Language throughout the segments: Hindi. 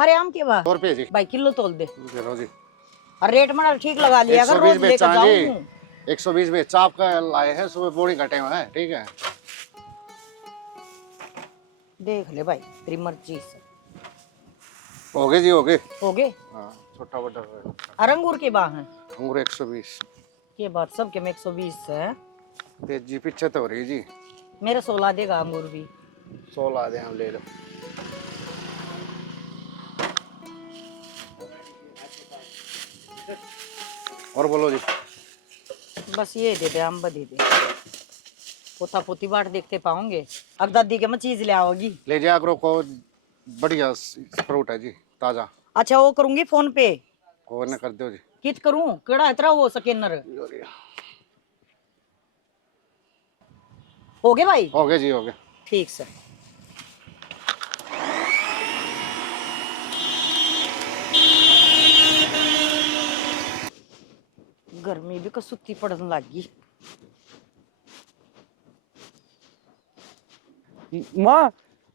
अरे आम के बा 100 रुपये जी। भाई किलो तोल दे लो जी। और रेट मना ठीक लगा लिया अगर 120 रोज लेकर जाऊं। 120 बेचा आपका लाए हैं, सुबह बोरी कटे हुए हैं, ठीक है। देख ले भाई तेरी मर्जी से। हो गए जी, हो गए। हो गए। हाँ, छोटा बड़ा और अंगूर के बा हैं अंगूर 120। ये बात सब के में 120 है। तेजी पीछे तो हो रही जी। मेरे 16 देगा अंगूर भी। 16 दे, हम ले लो। और बोलो जी। बस ये दे दे, अम्ब दे दे। पोता पोती बाट देखते पाओगे। अब दादी के में चीज ले आओगी। ले जाया करो को, बढ़िया फ्रूट है जी, ताजा। अच्छा वो करूंगी फोन पे। को न कर दो जी। कित करूं केड़ा इतना वो स्कैनर हो गए भाई। हो गए जी, हो गए। ठीक से। गर्मी भी कसुत्ती पड़न लगी। माँ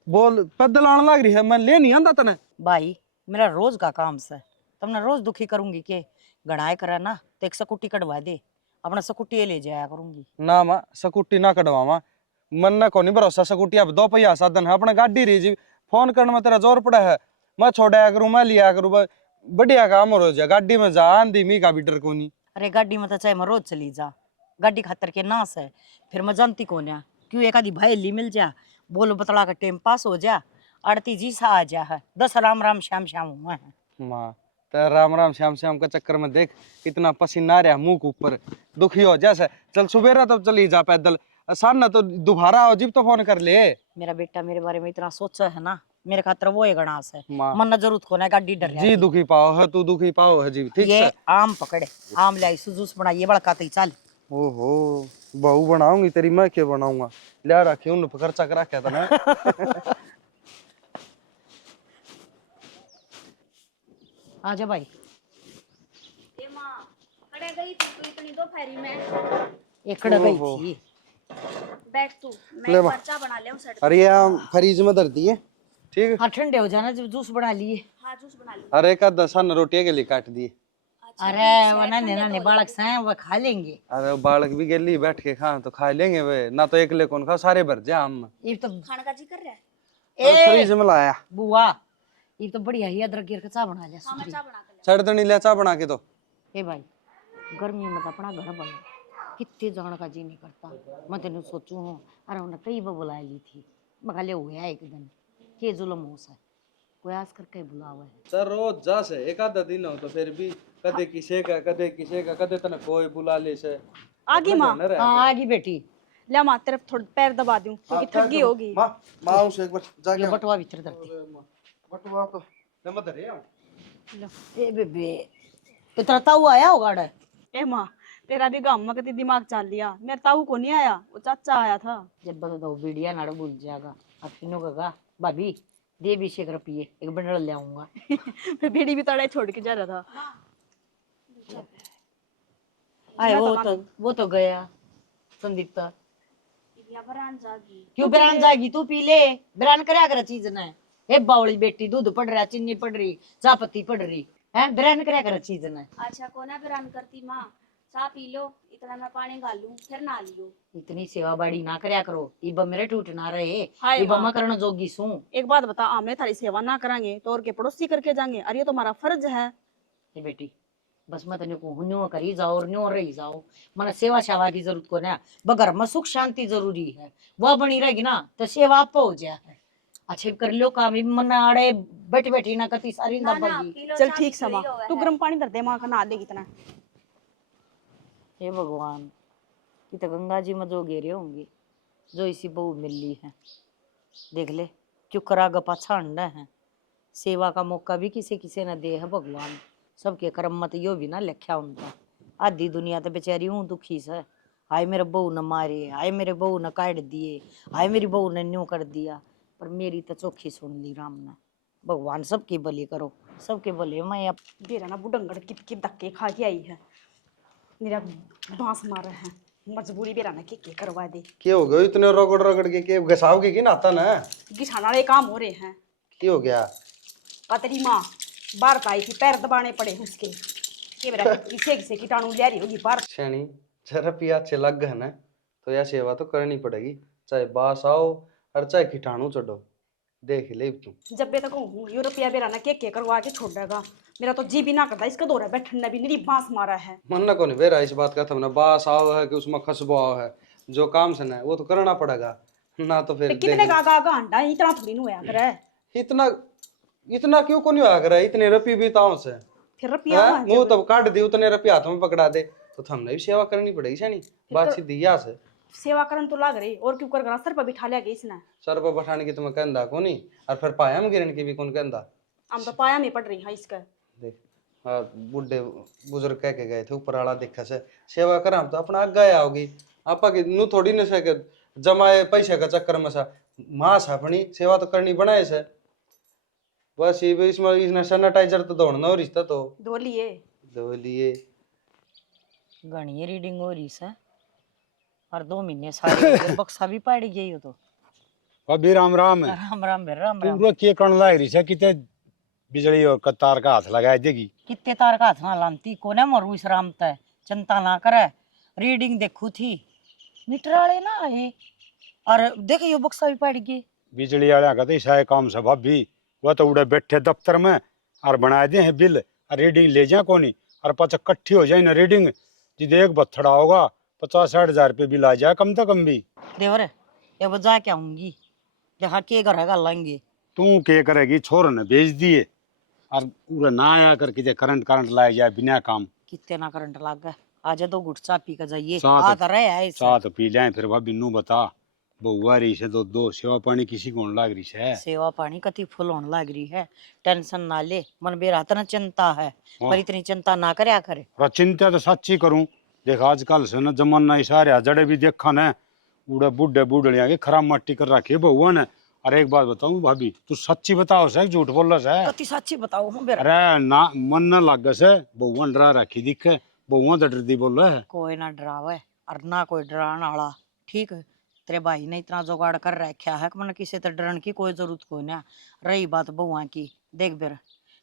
बोल पैदल आने लग रही है, मैं ले नहीं आंदा तने। भाई मेरा रोज का काम से तुमने रोज दुखी करूंगी के गणाए करा ना तो एक स्कूटी कटवा दे, अपना स्कूटी ले जाया करूंगी। ना माँ स्कूटी ना कटवावा, मन ना को नहीं भरोसा। स्कूटी अब 2 पहिया साधन है, अपने गाड़ी रही जी। फोन करने में तेरा जोर पड़ा है, मैं छोड़ाया करूँ, मैं लिया करूँ। बढ़िया काम हो जा, गाड़ी में जा आंधी मी का भी डर को नहीं। अरे गाड़ी में तो चाहे मैं रोज चली जा, गाड़ी खातर के नास है। फिर मैं जानती कौन है क्यों एक आधी भाईली मिल जा, बोलो बतला का टाइम पास हो जा, आड़ती जी सा आ जा है, 10 राम राम श्याम श्याम हुआ है। माँ तेरा राम राम श्याम श्याम का चक्कर में देख इतना पसीना आ रहा मुंह के ऊपर, दुखी हो जैसे। चल सुबेरा तब चली जा पैदल, आसान ना तो दोबारा हो जिब तो फोन कर ले। मेरा बेटा मेरे बारे में इतना सोचा है ना, मेरे खातर वो एक गणास है। माँ मन न जरूरत को ना गाड़ी डर जी दुखी पाओ है, तू दुखी पाओ है जी। ठीक ये से आम पकड़े, आम लाई जूस बनाइए बड़ा काते चल। ओहो बहू बनाऊंगी तेरी, मैं क्या बनाऊंगा। लिया रखी उन पर खर्चा करा क्या था ना। आजा भाई। ये माँ कड़े गई थी तू इतनी दोपहरी में। एकड़ गई ओहो। थी। बैठ तू, ले मैं माँ। मरचा बना ले सेट। अरे ये फ्रीज में धर दिए, ठीक है। हाँ ठंडे हो जाना जब जूस बना लिए। हाँ जूस बना ली। अरे एक आध सन रोटियां के लिए काट दिए। अरे वना ने बालक से वो खा लेंगे। अरे वो बालक भी गेली बैठ के खा तो खा लेंगे वे, ना तो एक ले कौन खा, सारे भर जा हम। ये तो खाने का जी कर रहा है। ए फ्रीज में लाया। बुआ ये तो बढ़िया ही अदरक गिर के चा बना लिया। हाँ मैं चाय बना के चढ़ दनी ले चा बना के तो। ए भाई गर्मी में तो अपना घर बना कितने जाने का जी नहीं करता। मैं तेन सोचू हूँ अरे उन्हें कई बार बुला ली थी, मगा ले हुआ एक दिन के जुलम हो सा कोई आज करके बुला हुआ है। सर रोज जा से एक आधा दिन हो तो फिर भी कदे किसे का कदे तने कोई बुला ले से। आगी माँ। हाँ आगी बेटी। ले माँ तेरे थोड़ा पैर दबा दूं क्योंकि थक गई होगी। मां मां उसे एक बार जाके ये बटवा भीतर धरती। बटवा तो ले मत रे। ए बेबे तो तेरा ताऊ आया होगा डे। ए माँ तेरा भी गाँव में कति दिमाग चल लिया, मेरा ताऊ को नहीं आया, वो चाचा आया था। जब बता दो बीड़िया नाड़ भूल जाएगा। अब फिनो कहा भाभी दे 20 रुपये एक बंडल ले आऊंगा। फिर बीड़ी भी तड़े छोड़ के जा रहा था। आए वो तो गया संदीप तो। क्यों बरान जाएगी तू पी ले, बरान करया कर चीज ने। ए बावली बेटी दूध पड़ रहा, चीनी पड़ रही, चाय पत्ती पड़ रही है, बरान करया कर चीज ने। अच्छा कोना बिरान करती माँ, चाय पी लो, इतना मैं पानी गालूं फिर ना लियो। इतनी सेवा बाड़ी ना करया करो, इब मेरे टूट ना रहे। हाय इब माँ। मैं करना जोगी सू। एक बात बता, हमने थारी सेवा ना करांगे तो और के पड़ोसी करके जाएंगे, अरे ये तो हमारा फर्ज है। ए बेटी बस मैं तेने को हुन्यो करी जाओ और न्यो रही जाओ, मन सेवा शावा की जरूरत को ना, बगर में सुख शांति जरूरी है, वह बनी रहेगी ना तो सेवा आप हो जाए। अच्छे कर लो काम, मन आड़े बैठ बैठी ना कती सारी ना बगी। चल ठीक समा, तू गर्म पानी धर दे, माँ का नहा देगी इतना। हे भगवान ये तो गंगा जी में जो घेरे होंगे जो इसी बहू मिली है। देख ले क्यों करा गपा छांड है, सेवा का मौका भी किसी किसी ने दे है भगवान। सबके कर्म मत यो भी ना लिखा उनका। आधी दुनिया तो बेचारी हूँ दुखी से, हाय मेरे बहू ने मारे, हाय मेरे बहू ने काट दिए, हाय मेरी बहू ने न्यू कर दिया, पर मेरी तो चौखी सुन ली राम ने। भगवान सबकी भली करो, सबके भले। मैं अब बेरा ना बुडंगड़ कित धक्के खा के आई है, मेरा बांस मार है, मजबूरी बेरा ना के करवा दे। क्या हो गया इतने रगड़ रगड़ के घसाओगे कि नाता ना घिसाना वाले काम हो रहे हैं। क्या हो गया। आ तेरी माँ बाहर आई थी, पैर दबाने पड़े उसके के मेरा किसे किसे कीटाणु ले रही होगी बाहर। शनि जरा पिया अच्छे लग गए ना तो यह सेवा तो करनी पड़ेगी, चाहे बास आओ और चाहे कीटाणु चढ़ो, देख ले तू। जब मैं तो कहूँ यो रुपया बेरा ना के करवा के छोड़ देगा, मेरा तो जी भी ना करता इसका दौरा बैठने भी नहीं बांस मारा है। मन ना को नहीं बेरा इस बात का था ना, बास आओ है कि उसमें खसबो आओ है, जो काम से ना है वो तो करना पड़ेगा ना, तो फिर कितने का घंटा इतना थोड़ी नु होया करे। इतना इतना क्यों को नहीं होया करे, इतने रुपये भी ताओ से फिर रुपया मुंह तब काट दी, उतने रुपये हाथ में पकड़ा दे तो हमने भी सेवा करनी पड़ेगी शनि, बात सीधी यहाँ से। सेवा करन तो लाग रही और क्यों कर सर पर बिठा लिया गई इसने। सर पर बैठाने की तुम्हें कहंदा को नहीं, और फिर पाया हम गिरन की भी कौन कहंदा। हम तो पाया में पड़ रही है इसका। देख हाँ बुढ़े बुजुर्ग कह के गए थे ऊपर वाला देखा से सेवा करा हम तो अपना आगे आओगी, आपा की नू थोड़ी न से जमाए पैसे का चक्कर में सा मास अपनी सेवा तो करनी बनाए से, बस ये इसमें इसने सैनिटाइजर तो दौड़ना और रिश्ता तो दो लिए घनी रीडिंग हो रही है और 2 महीने सारे बक्सा भी पड़ गई हो तो। अभी राम राम है। राम राम बेर राम राम। पूरा के कण लाग रही है किते बिजली और तार का हाथ लगाए देगी। कितने तार का हाथ में लानती कोने मरू इस राम तय, चिंता ना करे, रीडिंग देखू थी मीटर वाले ना आए और देख यो बक्सा भी पड़ गई। बिजली वाले का तो ऐसा काम से भाभी, वह तो उड़े बैठे दफ्तर में और बना दे हैं बिल और रीडिंग ले जा कोनी और पाचा कट्ठी हो जाए ना रीडिंग, जिदे एक बत्थड़ा होगा 50-60 हजार रुपये बिल आ जाए कम तो कम भी। देवर ये बजा के आऊंगी जहाँ के घर है लाएंगे। तू के करेगी, छोर ने भेज दिए और पूरा ना आया करके करंट लाया जाए बिना काम। कितने ना करंट लाग गए, आज 2 घुट चा पी के जाइए साथ- आ कर रहे हैं साथ पी जाए फिर भाभी नू बता बहुआ रही से दो सेवा पानी किसी को लाग रही है। सेवा पानी कति फुल होने लग रही है, टेंशन ना ले, मन बेरा तना चिंता है पर इतनी चिंता ना करे करे। और चिंता तो सच्ची करूं, देख आजकल से ना जमाना इशारे जड़े भी देखा न उड़े बुढ़े बुढ़िया के खराब मट्टी कर रखी बहुआ ने। अरे एक बात बताऊं भाभी, तू सच्ची बताओ से झूठ बोल रहा है? कति सच्ची बताओ हूं बेरा। अरे ना मन न लागे से बहुआ डरा रखी दिखे, बहुआ तो डरदी बोल रहा है। कोई ना डरावे और ना कोई डराने वाला, ठीक है तेरे भाई ने इतना जुगाड़ कर रखा है कि मन किसी तो डरन की कोई जरूरत कोई ना। रही बात बहुआ की, देख बेर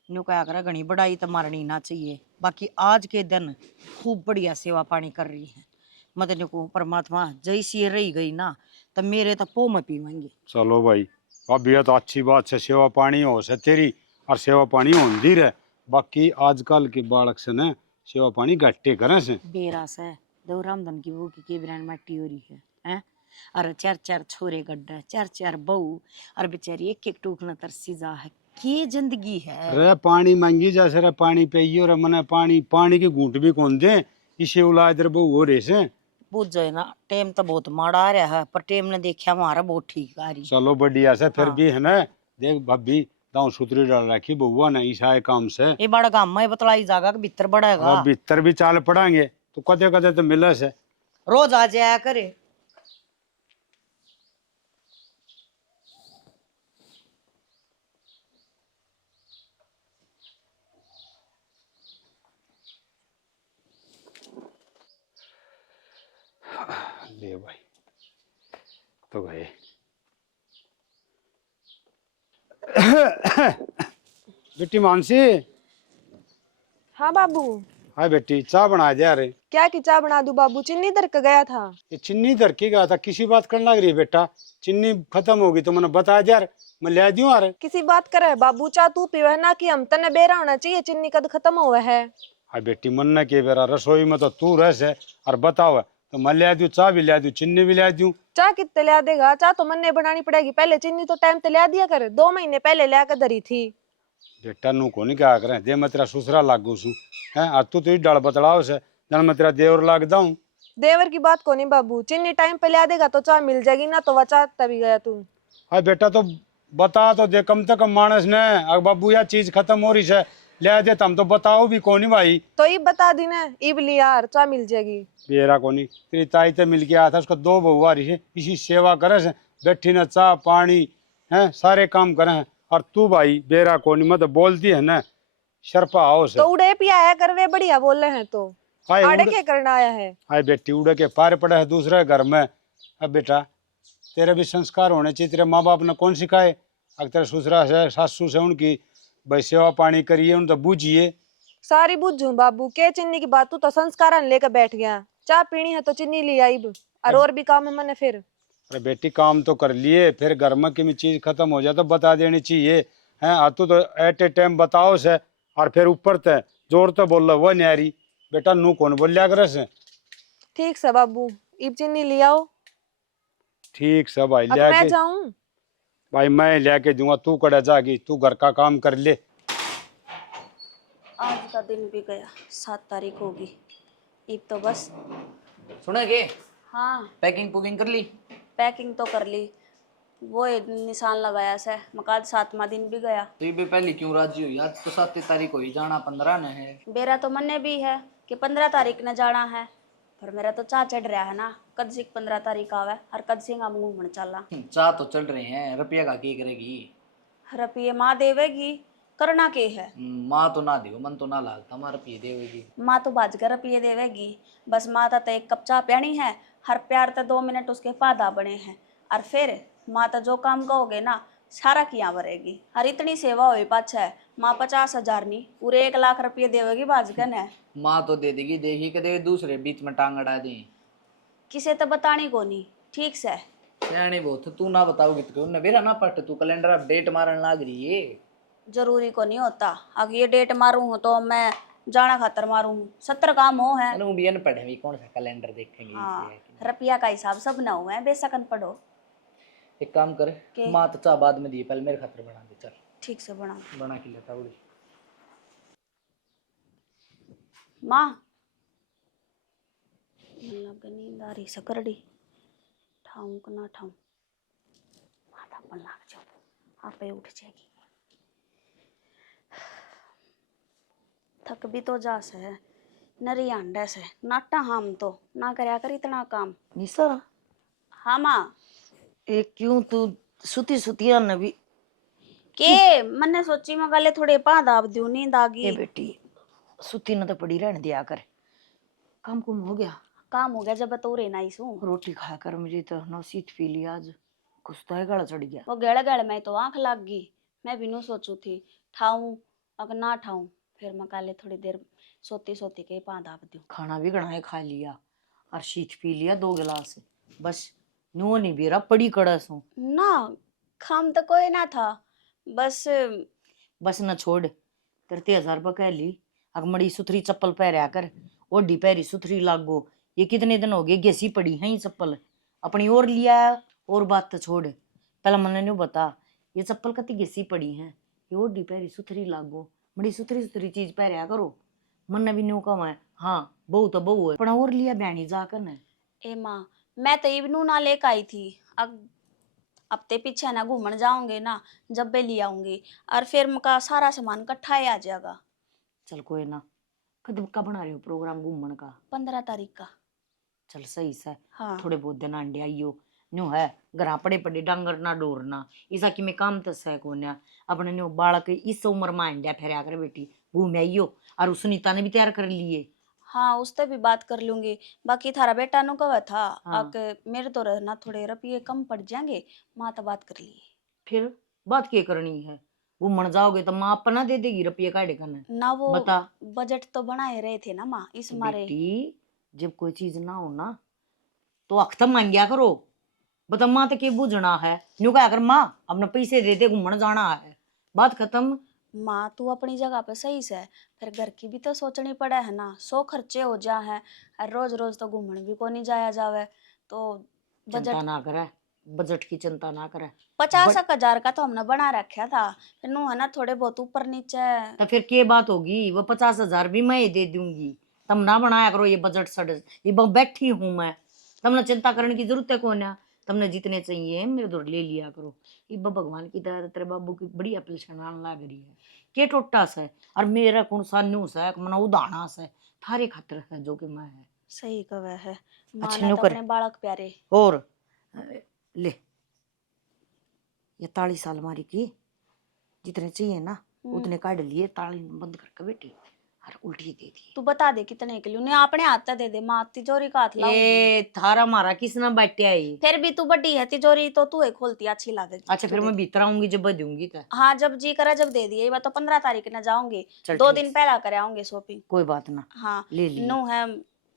न्यू क्या करे घनी बढ़ाई तो मारनी ना चाहिए, बाकी आज के दिन खूब बढ़िया सेवा पानी कर रही है, मतलब को परमात्मा जैसी रही गई ना तो मेरे तो पो में पीवेंगे। चलो भाई अभी ये तो अच्छी बात से सेवा पानी हो से तेरी और सेवा पानी होती रहे, बाकी आजकल के बालक से न सेवा पानी घट्टे करें से। बेरा से दो रामधन की वो की ब्रांड मट्टी हो रही है हैं, और 4-4 छोरे गड्ढा 4-4 बहू और बेचारी एक टूक न तरसी जा है, की जिंदगी है। रे पानी मांगी जैसे रे पानी पियो रे मने पानी की घूंट भी कौन दे, इसे उलाद रे बहु हो रहे से। पूछ जाए ना टेम तो बहुत माड़ा आ रहा है पर टेम ने देखा हमारा बहुत ठीक आ रही। चलो बढ़िया से फिर भी है ना, देख भाभी दाऊ सूत्री डाल रखी बहुआ ने ईसा काम से ये बड़ा काम में बतलाई जागा के भीतर बढ़ेगा, और भीतर भी चाल पड़ाएंगे तो कदे कदे तो मिले से। रोज आ जाया करे। ले भाई तो गए। बेटी मानसी। हाँ बाबू। हाय बेटी चाय बना दे यार। क्या की चाय बना दूं बाबू, चीनी दर के गया था। ये चिन्नी दर के गया था, किसी बात करने लग रही है बेटा, चिन्नी खत्म होगी तो मैंने बता दे यार, मैं ले दूं यार। किसी बात करे बाबू, चाय तू पीवे ना कि हम तने बेरा होना चाहिए, चिन्नी कद खत्म हुआ है। हाय बेटी मन न के बेरा रसोई में तो तू रह से और बताओ तो मैं ले दूं, चाय भी ले दूं, चिन्नी भी ले दूं। चाय कितने लिया देगा, चाय तो मन ने बनानी पड़ेगी, पहले चिन्नी तो टाइम ते लिया दिया कर, 2 महीने पहले लिया कर धरी थी। बेटा नू को नहीं क्या करें, दे मैं तेरा ससुरा लागू सू है, और तू तो डाल बतलाओ से जन मैं तेरा देवर लाग दाऊं। देवर की बात को नहीं बाबू, चिन्नी टाइम पे लिया देगा तो चाय मिल जाएगी ना, तो वचा तभी गया तू। हाय बेटा तो बता तो दे कम से कम मानस ने, अगर बाबू यह चीज खत्म हो रही है ले दे तम तो बताओ भी कौन भाई। तो इब बता दी ना, इब लिया चाय मिल जाएगी। बेरा कोनी तेरी ताई ते मिल के आया था, उसका 2 बहू आ रही है, इसी सेवा करे से बैठी ना चाह पानी है सारे काम करे है, और तू भाई बेरा कोनी मत बोलती है ना शर्पा आओ से। तो उड़े भी आया कर, वे बढ़िया बोल रहे हैं तो हाय आड़े के करना आया है। हाय बेटी उड़े के पार पड़े है दूसरे घर में। अब बेटा तेरे भी संस्कार होने चाहिए, तेरे माँ बाप ने कौन सिखाए, अगर तेरे ससुरा से सासू से उनकी भाई सेवा पानी करिए उन तो बूझिए। सारी बुझू बाबू के चीनी की बात, तू तो संस्कार लेकर बैठ गया। चाय पीनी है तो चीनी ले आई और भी काम है मैंने फिर। अरे बेटी काम तो कर लिए, फिर घर में किसी चीज खत्म हो जाए तो बता देनी चाहिए। हैं आतू तो एट ए टाइम बताओ से, और फिर ऊपर ते जोर तो बोल रहा वो न्यारी बेटा नू कौन बोलिया करे से। ठीक से बाबू, इब चीनी ले आओ। ठीक से भाई अब मैं लेके, जाऊं? भाई मैं लेके दूंगा, तू कड़े जागी, तू घर का काम कर ले। आज का दिन भी गया, 7 तारीख होगी। अब तो बस। सुना के हाँ, पैकिंग पुकिंग कर ली? पैकिंग तो कर ली, वो निशान लगाया से मकान 7वां दिन भी गया। तो ये भी पहले क्यों राजी हुई? आज तो 7 तारीख हो ही जाना, 15 न है। मेरा तो मन भी है कि 15 तारीख न जाना है, पर मेरा तो चाह चढ़ रहा है ना, कद से 15 तारीख आवे और कद से हम घूमने चला। चाह तो चल रहे हैं, रुपया का की करेगी? रुपये माँ देवेगी, करना के है। माँ तो ना देव, मन तो ना लागता, माँ रुपये देवेगी। माँ तो बाज कर रुपये देवेगी, बस माँ तो एक कप चाह प्यानी है, हर प्यार तो 2 मिनट उसके पादा बने हैं, और फिर माँ तो जो काम कहोगे ना सारा किया भरेगी। और इतनी सेवा हुई पाछा है, माँ 50,000 नहीं पूरे 1 लाख रुपये देवेगी बाजगन है। माँ तो दे देगी, देखी कदे दूसरे बीच में टांग अड़ा दे। किसे तो बतानी को नहीं ठीक से। सियाणी बहुत, तू ना बताओगी तो उन्हें बेरा ना पट, तू कैलेंडर अपडेट मारन लाग रही है। जरूरी को नहीं होता, अगर ये डेट मारूँ हो तो मैं जाना खातर मारूँ, 70 काम हो है। मैंने भी अनपढ़ है, कौन सा कैलेंडर देखेंगे हाँ, इसलिए। रुपया का हिसाब सब ना हुआ है, बेशक अनपढ़। एक काम कर, के? माँ तो चाह बाद में दी, पहले मेरे खातर बना दे। चल ठीक से बना। बना के लेता उड़ी। माँ लग नींद आ रही सकरड़ी, ठाऊं को ना ठाऊं, माथा पर लाग जाओ आपे उठ जाएगी। थक भी तो जा से नरी अंडे से नाटा, हम तो ना करया कर इतना काम। निशा, हाँ माँ। एक क्यों तू सुती सुतिया न भी? के मैंने सोची मैं गले थोड़े पा दाब दूं, नींद आ ए गई। बेटी, सुती न तो पड़ी रहने दिया कर। काम कुम हो गया? काम हो गया जब तो रे नाई सू। रोटी खाया कर, मुझे तो नौसीत पी लिया आज, कुछ तो है गला चढ़ गया। वो गड़ गड़ में तो आंख लग गई, मैं भी नो सोचू थी ठाऊं अगर ना ठाऊं, फिर मैं काले थोड़ी देर सोती सोती के पा दाब दूं। खाना भी गणाए खा लिया और शीत पी लिया 2 गिलास, बस नो नहीं बेरा पड़ी कड़स हूँ। ना काम तो कोई ना था, बस बस न छोड़, तेरे 3000 रुपये कह ली, अगमड़ी सुथरी चप्पल पहरा कर, ओढ़ी पैरी सुथरी लागो। ये कितने दिन हो गए घिसी पड़ी है ये चप्पल, अपनी और लिया। और बात तो छोड़, पहला मैंने नहीं बता ये चप्पल कति घिसी पड़ी है, ये ओढ़ी पैरी सुथरी लागो, बड़ी सुथरी सुथरी चीज पहरा करो। मन भी न्यू कम है, हाँ बहू तो बहू है, अपना और लिया बहनी जाकर न। ए माँ मैं तो इवनू ना लेकर आई थी, अब हफ्ते पीछे ना घूमने जाऊंगे ना, जब भी ले आऊंगी और फिर मका सारा सामान इकट्ठा ही आ जाएगा। चल कोई ना, कब का बना रही हो प्रोग्राम घूमने का? 15 तारीख का। चल सही से, हाँ थोड़े बहुत दिन अंडे आइयो न्यू है, घरा पड़े पड़े डांगर ना डोरना, इसा कि मैं काम तो सह को अपने न्यू बालक इस उम्र में अंडा फेरा कर बेटी घूम आइयो। और सुनीता ने भी तैयार कर लिए। हाँ उससे भी बात कर लूंगी। बाकी थारा बेटा नु कहा था हाँ। आके मेरे तो रहना थोड़े रुपये कम पड़ जाएंगे, माँ तो बात कर लिए। फिर बात क्या करनी है, घूमन जाओगे तो माँ अपना दे देगी रुपये काढ़े करने? ना वो बता बजट तो बनाए रहे थे ना माँ, इस मारे। बेटी जब कोई चीज ना हो ना तो अख्तम मांगिया करो। बता माँ तो के बुझना है, न्यू कहा कर माँ अपने पैसे दे दे घूमन जाना है, बात खत्म। माँ तू अपनी जगह पे सही से, फिर घर की भी तो सोचनी पड़े है ना, 100 खर्चे हो जा है और रोज रोज तो घूमने भी को नहीं जाया जावे, तो चिंता बजट ना करे, बजट की चिंता ना करे। 50,000 का तो हमने बना रखा था, फिर नु है ना थोड़े बहुत ऊपर नीचे। तो फिर क्या बात होगी, वो 50,000 भी मैं ही दे दूंगी, तुम ना बनाया करो ये बजट सड़, ये बैठी हूँ मैं, तुमने चिंता करने की जरूरत है कौन है, तुमने जितने चाहिए मेरे दूर ले लिया करो। ये भगवान की तरह तेरे बाबू की बढ़िया पेंशन आने लग रही है, के टोटा से और मेरा कौन सा न्यू से मना उदाहरणा से थारे खातिर है जो कि मैं है। सही कहा है माँ अच्छा, ने न्यू तो कर। अपने बालक प्यारे। और ले ये ताली साल मारी की जितने चाहिए ना उतने काट लिए, ताली बंद करके बेटी और उल्टी दे दी। तू बता दे कितने किलो ने अपने हाथ दे दे, माँ तिजोरी का हाथ लाऊंगी। ए थारा मारा किसने बैठे आई? फिर भी तू बड़ी है, तिजोरी तो तू ही खोलती अच्छी लागेगी। अच्छा फिर मैं भीतर आऊंगी जब दूंगी तो। हाँ जब जी करा जब दे दिए। मैं तो 15 तारीख न जाऊंगी, चल 2 ठीक। दिन पहला करे आऊंगी शॉपिंग। कोई बात ना, हाँ ले लियो। नू है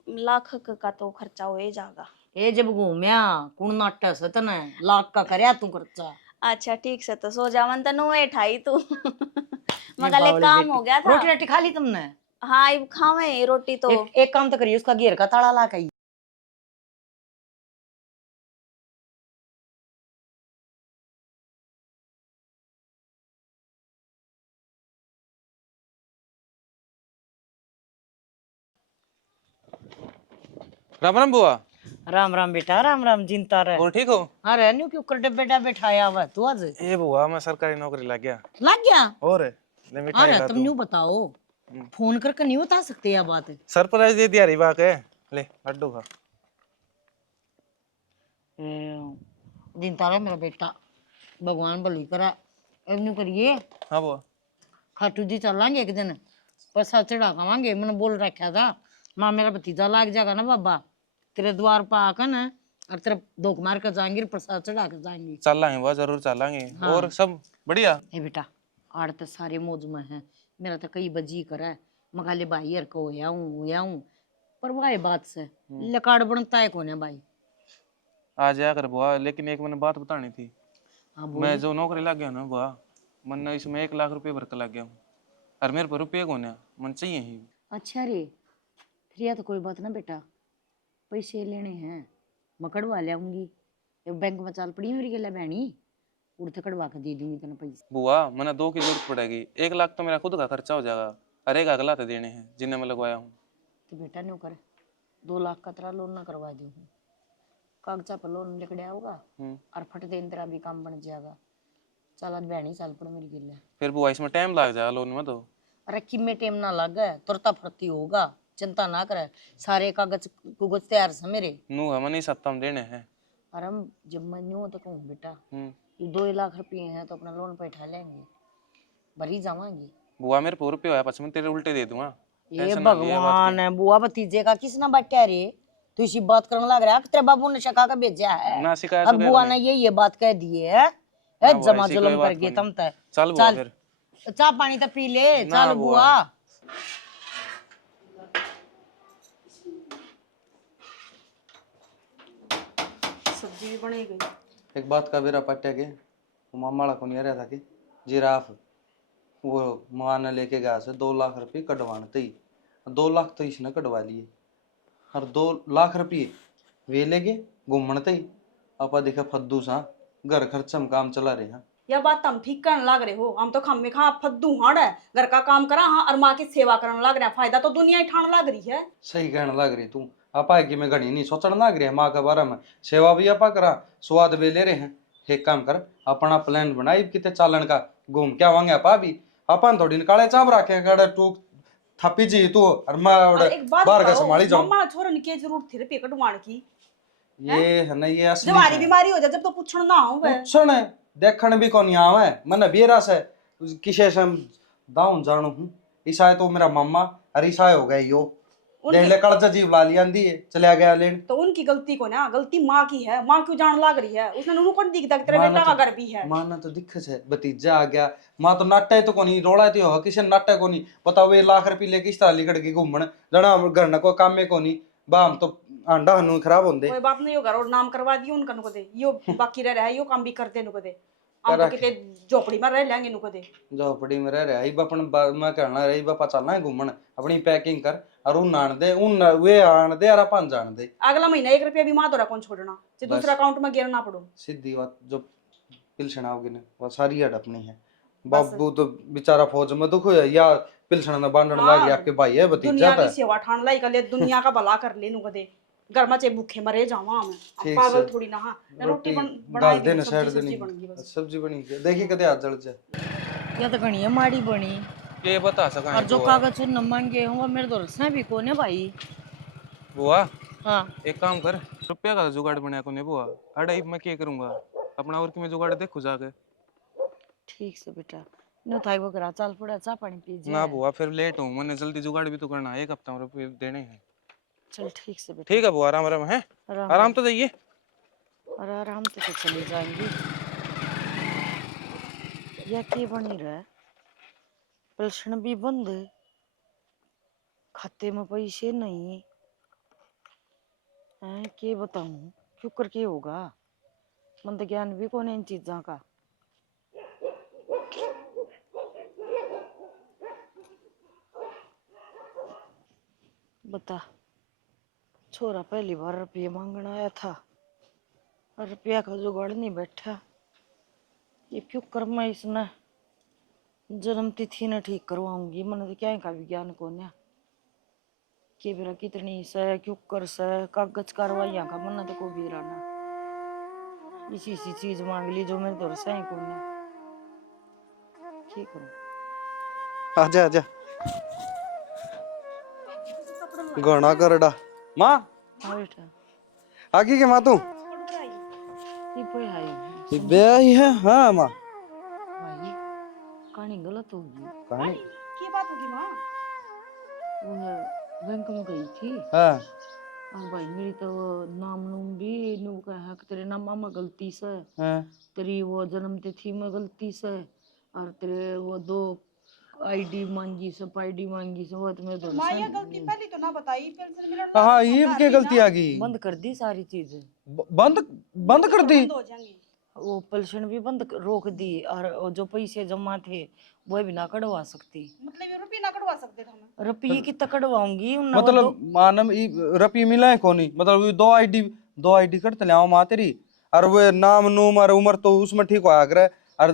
लाख का तो खर्चा हो ही जाएगा। ए जब घूमया कुण नाट्य सतन लाख का करया तू खर्चा। अच्छा ठीक से तो सो जा, मन तो नु ठाई तू ये मगले बावली काम बेटी। हो गया था। रोटी रोटी खा ली तुमने? हाँ अब खावे रोटी तो। एक काम तो करिए, उसका घेर का ताला ला के। राम राम बुआ। राम राम बेटा, राम राम। जिंता रहे। और ठीक हो? हाँ रे, न्यू क्यों कर डब्बे डब्बे ठाया हुआ तू आज? ए बुआ मैं सरकारी नौकरी लग गया। लग गया? और ले मिठाई अरे ला तुम तू। न्यू बताओ, फोन करके नहीं बता सकते यह बात? सरप्राइज दे दिया री बात है। ले लड्डू खा। जिंता रहे मेरा बेटा, भगवान भली करा। अब न्यू करिए, हाँ बुआ। खाटू जी चलांगे एक दिन, प्रसाद चढ़ा खावांगे। मैंने बोल रखा था माँ मेरा भतीजा लाग जाएगा ना बाबा, तेरे द्वार पर आकर ना और तेरा धोख मार कर जाएंगे, प्रसाद चढ़ा कर जाएंगे। चलांगे बुआ, जरूर चलांगे। हाँ। और सब बढ़िया? ए बेटा आड़ तो सारे मौज में है, मेरा तो कई बजी करा है मगाले भाई हर को होया हूँ पर वाह बात से लकाड़ बनता है कौन है भाई। आ जाया कर बुआ, लेकिन एक मैंने बात बतानी थी। हाँ मैं जो नौकरी लग गया ना बुआ, मन इसमें 1 लाख रुपए भर के लग गया हूँ और मेरे पर रुपये कौन है, मन चाहिए ही। अच्छा रे, फिर या तो कोई बात ना बेटा, पैसे लेने हैं मैं कड़वा ले आऊंगी। बैंक में चाल पड़ी मेरी गला बहनी, उड़ते कड़वा के दे दूंगी तेना पैसे। बुआ मैंने 2 की जरूरत पड़ेगी, 1 लाख तो मेरा खुद का खर्चा हो जाएगा, अरे एक अगला तो देने हैं जिन्हें मैं लगवाया हूँ। तो बेटा न्यू कर, 2 लाख का तेरा लोन ना करवा दू, कागजा पर लोन लिखड़ा होगा और फट देन तेरा भी काम बन जाएगा। चल बहनी चाल पड़ मेरी गिल्ला। फिर बुआ इसमें टाइम लग जाएगा लोन में तो। अरे किमे टाइम ना लगे, तुरता फरती होगा, चिंता ना करे, सारे कागज कुगज तैयार से मेरे। नू हम नहीं सत्ता में देने हैं। अरे जब मैं न्यू तो कहूँ बेटा, ये 2 लाख रुपये हैं तो अपना लोन पे उठा लेंगे, भरी जावांगे। बुआ मेरे पर रुपये होया पछ तेरे उल्टे दे दूंगा। ये भगवान है, बुआ भतीजे का किसना बाटा रे? तू इसी बात करने लग रहा है कि तेरे बाबू ने शका का भेजा है ना शिकायत अब बुआ ने ये बात कह दी है। जमा जुलम कर गए तुम तय। चल बुआ फिर चाह पानी तो पी ले। चल बुआ। सब्जी भी बनी गई। एक बात का बेरा पट्टे के मामा को नहीं रहा था कि जिराफ वो माँ ने लेके गया से 2 लाख रुपये कटवाने थे, 2 लाख तो इसने कटवा लिए और 2 लाख रुपये वे ले गए घूमने थे। आपा देखा फद्दू सा घर खर्च में काम चला रहे हैं। यह बात हम ठीक करने लग रहे हो, हम तो खम्मे खा फद्दू हाड़ है, घर का काम करा हाँ और माँ की सेवा करने लग रहे हैं, फायदा तो दुनिया ही ठाण लग रही है। सही कहने लग रही तू। आपा कि मैं घड़ी नहीं सोचने लग रही है माँ के बारे में, सेवा भी आपा करा स्वाद भी ले रहे हैं। एक काम कर अपना प्लान बनाई कितने चालन का, घूम के आवांगे आपा भी। अपन थोड़ी काले चाप रखे गड़े तू थपी जी तू और मैं एक बात बाहर का बताओ, संभाली जाऊं। मम्मा छोरन की जरूरत थी रे कटवाने की? ये है ना ये असली जब बीमारी हो जाए जब तो पूछना ना हो वह। सुन देखने भी कौन आवे मन बेरा से किसे से दाऊं जानू हूं। ईसा तो मेरा मामा और ईसा हो गए यो ले ले कड़चा जीव ला लिया दी चला गया लेन। तो उनकी गलती को ना, गलती माँ की है, माँ क्यों जान लग रही है? उसने उनको नहीं दिखता कि तेरा बेटा का घर भी है। माँ ना तो दिक्कत है भतीजा आ गया, माँ तो नाटे तो कोनी रोड़ा तो हो किसी नाटे कोनी बताओ। ये लाख रुपये लेके इस तरह लिकड़ के घूमन जना घर न कोई काम में कोनी बाम तो अंडा हनु खराब होंदे। कोई बात नहीं होगा, और नाम करवा दियो उनका नुको दे, यो बाकी रह रहा है, यो काम भी करते नुको दे। हम तो किते झोपड़ी में रह लेंगे नुको दे। झोपड़ी में रह रहा है अपन मैं कहना रही बापा चलना है घूमन, अपनी पैकिंग कर और उन आन दे उन वे आन दे और अपन जान दे। अगला महीना 1 रुपया भी माँ तो कौन छोड़ना, जो दूसरा अकाउंट में गिरना पड़ो। सीधी बात जो पिलसन आओगे ना वो सारी हड़ अपनी है। बाबू तो बेचारा फौज में दुख है या पिलसन ना बांधने लग गया आपके भाई है भतीजा दुनिया था। की सेवा ठान लाई कर ले, दुनिया का भला कर ले नुको दे। घर में चाहे भूखे मरे जावा हम पागल थोड़ी ना। हाँ रोटी डाल देना साइड सब्जी देनी बन गई बस। सब्जी बनी है देखिए कदे हाथ जल जाए। ये तो घनी माड़ी बनी ये बता सका और जो कागज न मांगे होगा मेरे तो रसना भी कौन है भाई। बुआ हाँ एक काम कर रुपया का जुगाड़ बनाया कोने बुआ अड़ाई मैं क्या करूंगा अपना और कि मैं जुगाड़ देखो जाके। ठीक से बेटा, नो थाई वो करा चल पड़ा चा पानी पी जा ना बुआ फिर लेट हूँ, मैंने जल्दी जुगाड़ भी तो करना है, 1 हफ्ता में रुपये देने हैं। चल ठीक से बेटा ठीक है बुआ, आराम आराम है, आराम आराम तो जाइए। और आराम से तो चली जाएंगी। या के बनी रहा प्रश्न भी बंद, खाते में पैसे नहीं है, के बताऊं क्यों करके होगा, मन तो ज्ञान भी कौन है इन चीजा का। बता, छोरा पहली बार रुपये मांगने आया था और रुपया का जुगाड़ नहीं बैठा, ये क्यों कर्म है इसने, जन्म तिथि ने ठीक करवाऊंगी, मन तो क्या का विज्ञान को ना के बेरा कितनी से क्यों कर से कागज कार्रवाइयां का मन तो को भी रहना, इसी चीज मांग ली जो मेरे तो रसाई को ना, ठीक करूं। आजा आजा घना करड़ा माँ हाँ बेटा, आगे के माँ तू ये पे आई ब्याह है। हाँ माँ भाई, कहानी गलत होगी, कहानी की बात होगी माँ? वो है बैंक में गई थी हाँ और भाई मेरी तो नाम नूम भी नु कहा कि तेरे नाम मामा गलती से, हाँ तेरी वो जन्म तिथि में गलती से, और तेरे वो 2 आईडी मांगी सब आईडी मांगी सब, वो तुम्हें तो माँ ये गलती पहले तो ना बताई, पेंशन मिलने हाँ ये क्या गलती आ गई, बंद कर दी सारी चीजें, बंद बंद कर दी। बंद हो जाएंगे। वो पेंशन भी बंद रोक दी, और वो जो पैसे जमा थे वो भी ना कढ़वा सकती, मतलब ये रुपये ना कटवा सकते थे हम। रुपये की तक कढ़वाऊंगी उन मतलब मानम रुपये मिला है कोनी, मतलब वो 2 आईडी करते ले माँ तेरी, और वो नाम नूम और उम्र तो उसमें ठीक होया करे, और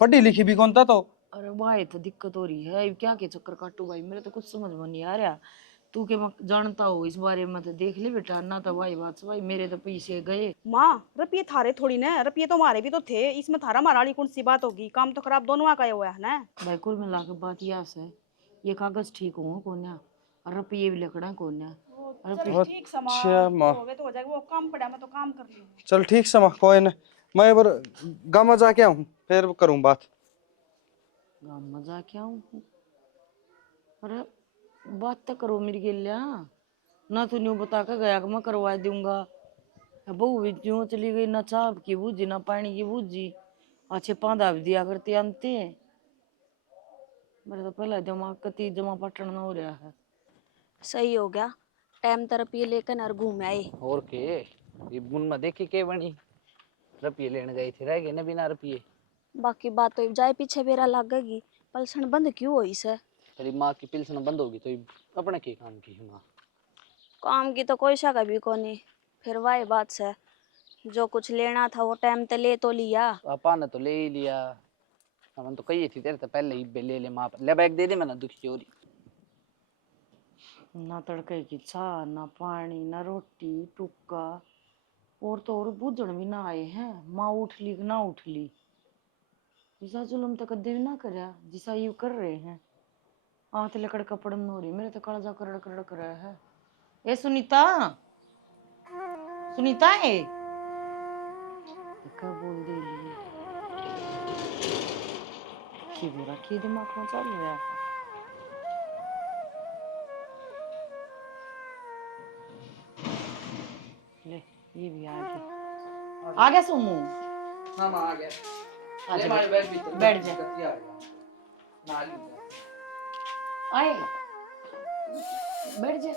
पढ़ी लिखी भी कौन था तो। अरे भाई तो दिक्कत हो रही है, क्या के चक्कर काटू भाई, मेरे तो कुछ समझ में नहीं आ रहा, तू के जानता हो इस बारे में तो देख ले बेटा, ना तो भाई बात भाई मेरे तो पैसे गए। माँ रुपये थारे थोड़ी ना, रुपये तो हमारे भी तो थे, इसमें थारा हमारा वाली कौन सी बात होगी, काम तो खराब दोनों का हुआ है ना। भाई कुल मिला के बात यह है, ये कागज ठीक हो कोन्या और रुपये भी लकड़ा कोन्या, ठीक समा अच्छा माँ हो गए तो हो जाएगा, वो काम पड़ा मैं तो काम कर रही हूँ। चल ठीक से माँ, कोई ना, मैं एक बार गाँव में जाके आऊँ फिर करूँ बात। गाँव में जाके आऊँ, अरे बात तो करो मेरी गिल्ला, ना तू न्यू बता के गया कि मैं करवा दूंगा, बहू भी यूं चली गई, ना चाह की बूझी ना पानी की बूझी, अच्छे पांदा भी दिया करते अंते, मेरा तो पहला दिमाग कति जमा पटन हो रहा है। सही हो गया, टाइम तर रुपये लेकर नर घूम आए। और के ये बुन में देखी के बनी, रुपये लेने गई थी, रह गए ना बिना रुपये। बाकी बात तो जाए पीछे बेरा लगेगी, पलसन बंद क्यों हुई से? तेरी माँ की पिल्सन बंद होगी तो अपने के काम की माँ, काम की तो कोई शक भी को नहीं, फिर वही बात से जो कुछ लेना था वो टाइम ते ले तो लिया। पापा ने तो ले ही लिया, हमने तो कही थी तेरे तो पहले ही ले ले माँ, ले बैग दे दे, मैंने दुखी हो रही। ना तड़के की चाह ना पानी ना रोटी टुक्का, और तो और बूझण भी ना आए हैं, माँ उठ ली कि ना उठ ली, जिसा जुलम तो कदे भी ना करया जिसा यू कर रहे हैं, आंत लकड़ कपड़ में हो रही, मेरे तो कालजा करड़ करड़ कर रहा है। ए सुनीता, सुनीता है क्या बोल दे लिए कि मेरा की दिमाग में चल रहा है। ले ये भी आ गया सुमू, हाँ माँ आ गया, आजा ले मारे बैग भीतर बैठ जा, ना ली आए बैठ जा।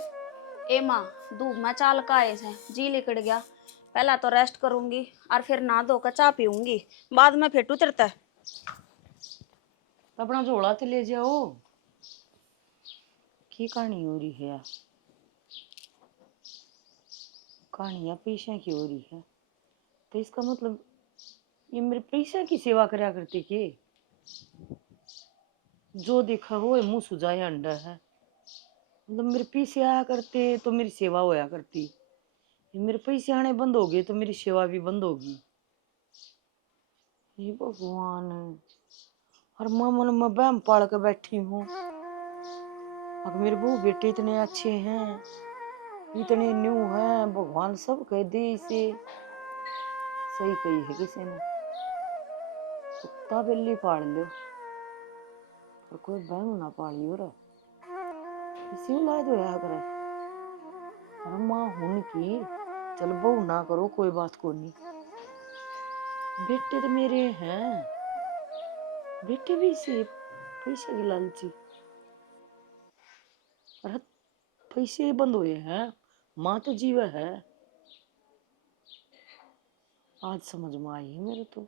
ए माँ धूप में चाल का आए से जी लिकड़ गया, पहला तो रेस्ट करूंगी और फिर नहा धोकर चाय पीऊंगी, बाद में फिर उतरता है। अपना झोला तो ले जाओ, की कहानी हो रही है, कहानियां पैसा की हो रही है, तो इसका मतलब ये मेरे पैसा की सेवा करा करते के, जो देखा हो मुंह सुझाया अंडा है, मतलब मेरे पैसे आया करते तो मेरी सेवा होया करती, मेरे पैसे आने बंद हो गए तो मेरी सेवा भी बंद होगी। ये भगवान, और मैं मन में बहम पाल के बैठी हूँ, अब मेरे बहू बेटे इतने अच्छे हैं, इतने न्यू हैं, भगवान सब कह दे इसे, सही कही है किसी ने, कुत्ता बिल्ली पाल लो पर कोई बहन ना पाली हो रहा इसी लायक होया करे। अरे माँ हुन की चल बहू ना करो कोई बात को नहीं, बेटे तो मेरे हैं, बेटे भी से पैसे की लालची। अरे पैसे बंद हुए हैं, माँ तो जीवा है। आज समझ में आई है मेरे तो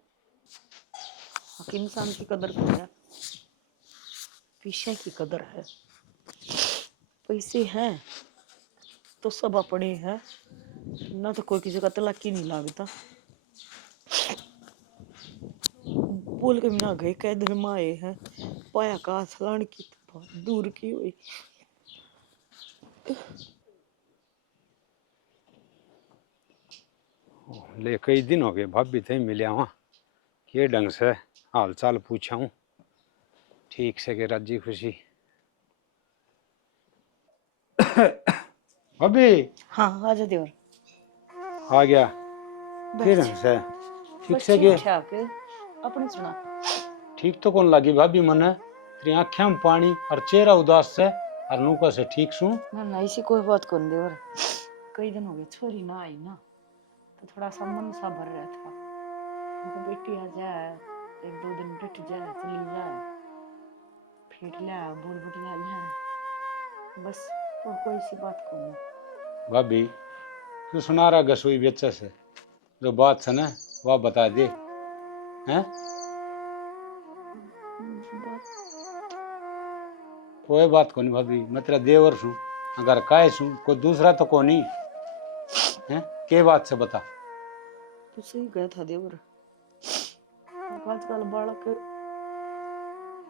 कि इंसान की कदर को है, पैसे की कदर है। पैसे हैं तो सब अपने हैं, ना तो कोई किसी का तलाक ही नहीं लागता। बोल के ना गए कह दिन में आए हैं, पाया का सलान की दूर की हुई। ले कई दिन हो गए भाभी थे मिले वहाँ, ये ढंग से हाल चाल पूछा हूँ, ठीक से के राजी खुशी। भाभी हाँ आ जा देवर। आ गया, के बस ढंग से ठीक बस से के? ठीक ठाक अपनी सुना। ठीक तो कौन लगी भाभी मने, तेरी आँखें में पानी और चेहरा उदास से और नूका से ठीक सू। ना ना इसी कोई बात कौन देवर, कई दिन हो गए छोरी ना आई ना, तो थोड़ा सा मन सा भर रहा था। उनको बेटी आ जाए, एक दो दिन बैठ जाए, चली जाए, फिर लिया बोल बटला लिया, बस और कोई सी बात को नहीं। भाभी तू सुना रहा गसोई बेचा से जो बात है ना वह बता दे हैं। कोई बात को नहीं भाभी, मैं तेरा देवर छू, अगर काय छू कोई दूसरा तो को नहीं है, के बात से बता। तू सही गया था देवर, आजकल बालक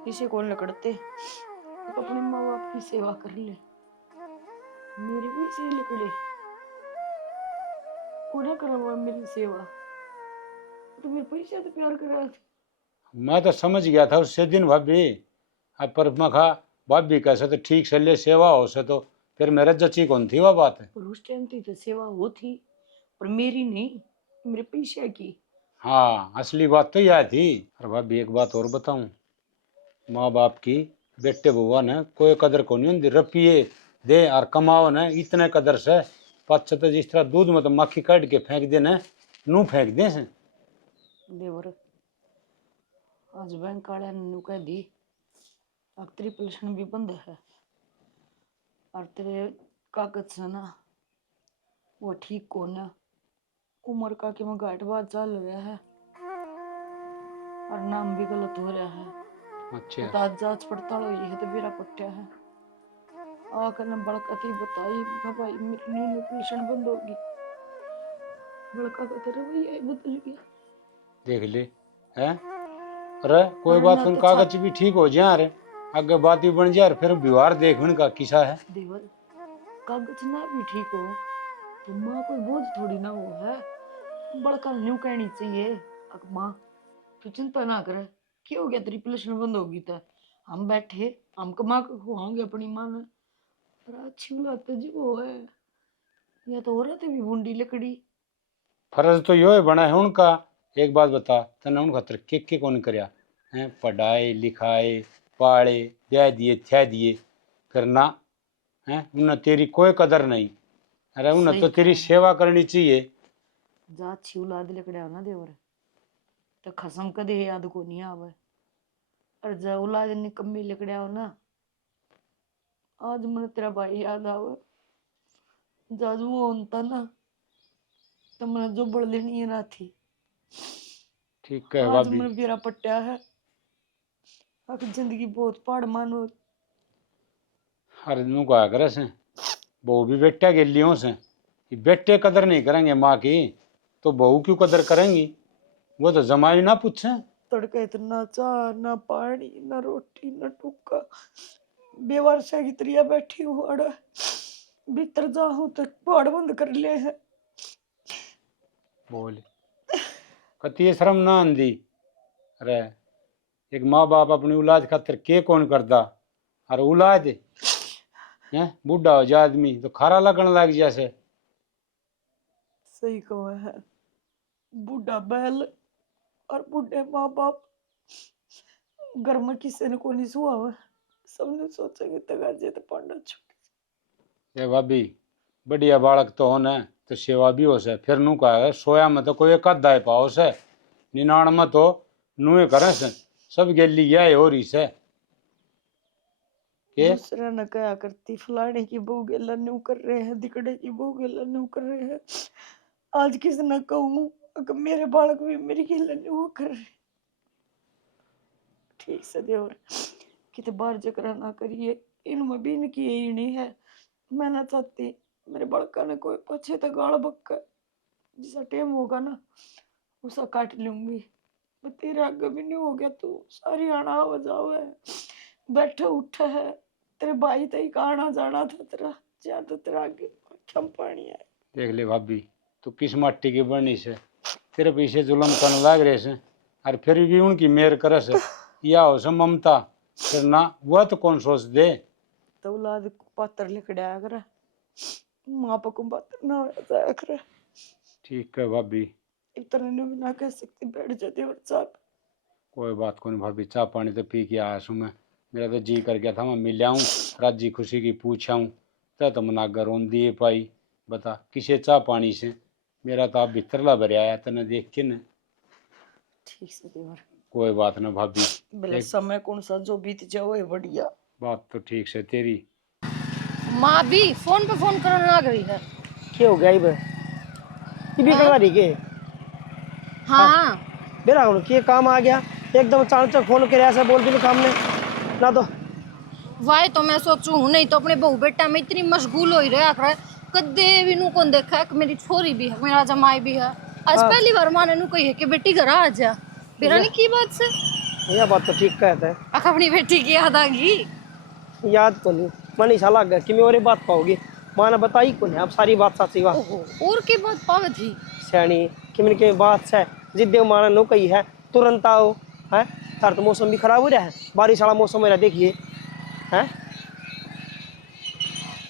किसी को लकड़ते, तो अपने माँ बाप की सेवा कर ले। मेरी भी इसी लकड़े को ना करवा मेरी सेवा, तो मेरे पैसे तो प्यार करा। मैं तो समझ गया था उससे दिन भाभी, अब पर मैं खा भाभी कैसे तो ठीक से ले सेवा हो से तो फिर मेरे जची कौन थी वह बात है। पर उस टाइम तो सेवा वो थी, पर मेरी नहीं, मेरे पैसे की। हाँ असली बात तो यह थी। और भाभी एक बात और बताऊं, माँ बाप की बेटे बुआ ने कोई कदर को नहीं होती, रुपये दे और कमाओ ने इतने कदर से पाछ तो जिस तरह दूध में तो मक्खी काट के फेंक दे न नू फेंक दे से। देवर आज बैंक वाले ने कह दी अब तेरी पेंशन भी बंद है, और तेरे कागज से ना वो ठीक को ना, उम्र का कि मैं घाट बात चल रहा है और नाम भी गलत हो रहा है। अच्छा तो आज जांच पड़ताल हुई है तो मेरा पट्टा है, आकर ने बड़का थी बताई भाई मेरी न्यू पेंशन बंद होगी। बड़का का तेरा भैया बदल गया। देख ले है, अरे कोई और बात ना उन तो कागज भी ठीक हो जाए, अरे आगे बात भी बन जाए, फिर व्यवहार देख का किसा है। देवर कागज ना भी ठीक हो तो माँ कोई बोझ थोड़ी ना वो है। बड़का न्यू कहनी चाहिए माँ तू चिंता ना करे, क्या हो गया तेरी पेंशन बंद होगी तो हम बैठे हम कमा के खुआओगे अपनी माँ ने। पर अच्छी बात जी वो है, या तो औरत भी बूंदी लकड़ी। फर्ज तो यो है बना है उनका। एक बात बता तने उन खातर के कौन करया है, पढ़ाई लिखाई पाले ब्याह दिए थ्या दिए, फिर ना है उन्हें तेरी कोई कदर नहीं, अरे उन्हें तो सही तेरी कहा। सेवा करनी चाहिए। जा अच्छी औलाद लकड़ा ना देवर तो खसम कदे याद को नहीं आवे, और जा औलाद निकम्मी लकड़ा हो ना आज मन तेरा भाई याद आवे। जा वो होता ना तो मैंने जो बढ़ लेनी है ना थी। ठीक है आज भाभी, मैं बेरा पट्टा है, आखिर जिंदगी बहुत पहाड़ मानो। अरे नू कहा करे से बहू भी बेटा के लियो से, कि बेटे कदर नहीं करेंगे माँ की तो बहू क्यों कदर करेंगी, वो तो जमाई ना पूछे। तड़का इतना चाह ना पानी ना रोटी ना टुक्का, बेवारसा की तरिया बैठी हूँ अड़ा भीतर जाऊं तो पहाड़ बंद कर ले है। बोल कती शर्म ना आंदी, अरे एक माँ बाप अपनी औलाद खातिर के कौन करदा, और औलाद है बूढ़ा हो जाए आदमी तो खारा लगन लग जैसे। सही कहा है, बूढ़ा बैल और बूढ़े माँ बाप घर में किसी ने को नहीं सुहा। सबने सोचा कि तगाजे तो पांडा छूट। ये भाभी बढ़िया बालक तो होने तो सेवा भी हो से फिर नू कहा सोया में तो कोई एक आधा पाओ से निनाण में तो नुए करे से सब गेली यह हो रही से के दूसरा न कहा करती फलाने की बहू गेला न्यू कर रहे हैं, दिकड़े की बहू गेला न्यू कर रहे हैं। आज किस न कहूँ अगर मेरे बालक भी मेरी गेला न्यू कर रहे। ठीक से देवर किते बार जकरा ना करिए, इनमें भी इनकी यही नहीं है। मैं ना चाहती मेरे बड़का ने कोई पछे तो गाल बक्का, जिसा टेम होगा ना उसा काट लूंगी। मैं तेरे आगे भी नहीं हो गया, तू सारी आना बजाओ है, बैठे उठे है। तेरे भाई तई का आना जाना था तेरा, जा तो तेरा आगे क्षम पानी है। देख ले भाभी तू किस माटी की बनी से तेरे पीछे जुलम करने लाग रहे से और फिर भी उनकी मेहर करे से या हो से ममता फिर ना वह तो कौन सोच दे। तो औलाद को पात्र लिखड़ा कर माँ पको पात्र ना जाया कर। ठीक है भाभी इतना ने भी ना कह सकती, बैठ जाते और साहब। कोई बात को नहीं भाभी चाय पानी तो पी के आया सू मैं मेरा तो जी कर गया था मैं मिल आऊँ राजी खुशी की पूछाऊँ तो मनागर रोन दिए पाई बता किसे चाय पानी से मेरा तो आप भीतरला भर आया तेने देख के न। ठीक से देवर कोई बात ना भाभी बेला समय कौन सा जो बीत जाओ है बढ़िया। बात तो ठीक से तेरी माँ भी फोन पे फोन करने लग रही है। क्या हो गया इब भी कहा रही के हाँ बेरा के काम आ गया एकदम चाणचक फोन करे ऐसा बोल भी काम ने ना तो वाई तो मैं सोचू हूँ नहीं तो अपने बहू बेटा में इतनी मशगूल हो ही रहा कर कदे भी नू कौन देखा है कि मेरी छोरी भी है मेरा जमाई भी है। आज पहली बार माने नू कही है कि बेटी घर आ जा बेरानी की बात से यह बात तो ठीक कहता है। आख अपनी बेटी की याद आ गई। याद तो नहीं मन ऐसा लग गया कि मैं और बात पाओगी माँ ने बताई को नहीं अब सारी बात साची बात और की बात पावे थी सियाणी कि मैंने के बात से जिद्दे माँ ने नो कही है तुरंत आओ है थार तो मौसम भी खराब हो रहा है बारिश वाला मौसम मेरा देखिए है